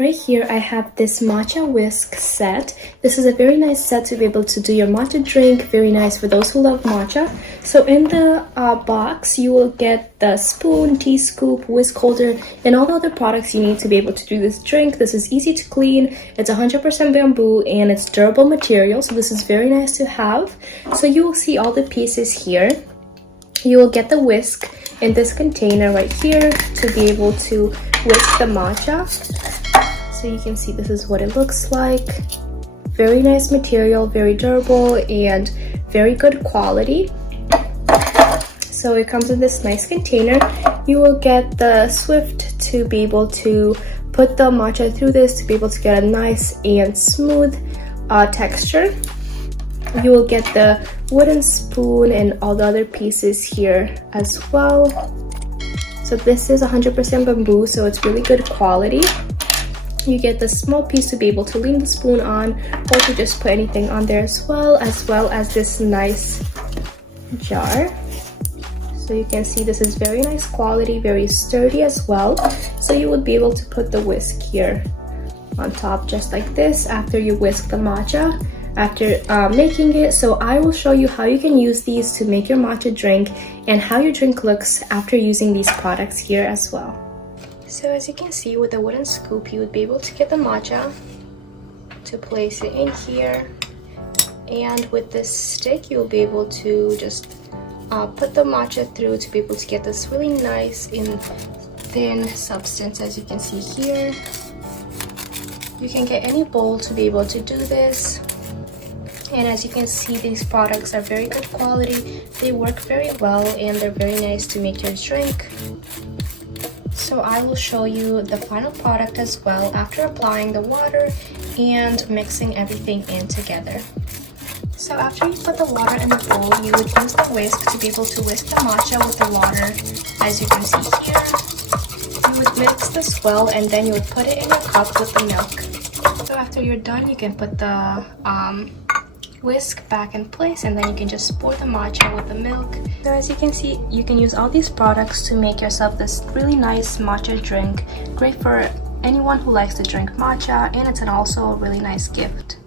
Right here, I have this matcha whisk set. This is a very nice set to be able to do your matcha drink. Very nice for those who love matcha. So in the box, you will get the spoon, tea scoop, whisk holder, and all the other products you need to be able to do this drink. This is easy to clean. It's 100% bamboo and it's durable material. So this is very nice to have. So you will see all the pieces here. You will get the whisk in this container right here to be able to whisk the matcha. So you can see this is what it looks like. Very nice material, very durable, and very good quality. So it comes in this nice container. You will get the Swift to be able to put the matcha through this to be able to get a nice and smooth texture. You will get the wooden spoon and all the other pieces here as well. So this is 100% bamboo, so it's really good quality. You get the small piece to be able to lean the spoon on, or to just put anything on there as well as this nice jar. So you can see this is very nice quality, very sturdy as well. So you would be able to put the whisk here on top just like this after you whisk the matcha after making it. So I will show you how you can use these to make your matcha drink and how your drink looks after using these products here as well. So as you can see, with the wooden scoop, you would be able to get the matcha to place it in here, and with this stick you'll be able to just put the matcha through to be able to get this really nice and thin substance. As you can see here, you can get any bowl to be able to do this. And as you can see, these products are very good quality, they work very well, and they're very nice to make your drink. So I will show you the final product as well after applying the water and mixing everything in together. So after you put the water in the bowl, you would use the whisk to be able to whisk the matcha with the water. As you can see here, you would mix this well, and then you would put it in your cup with the milk. So after you're done, you can put the whisk back in place, and then you can just pour the matcha with the milk. So as you can see, you can use all these products to make yourself this really nice matcha drink. Great for anyone who likes to drink matcha, and it's also a really nice gift.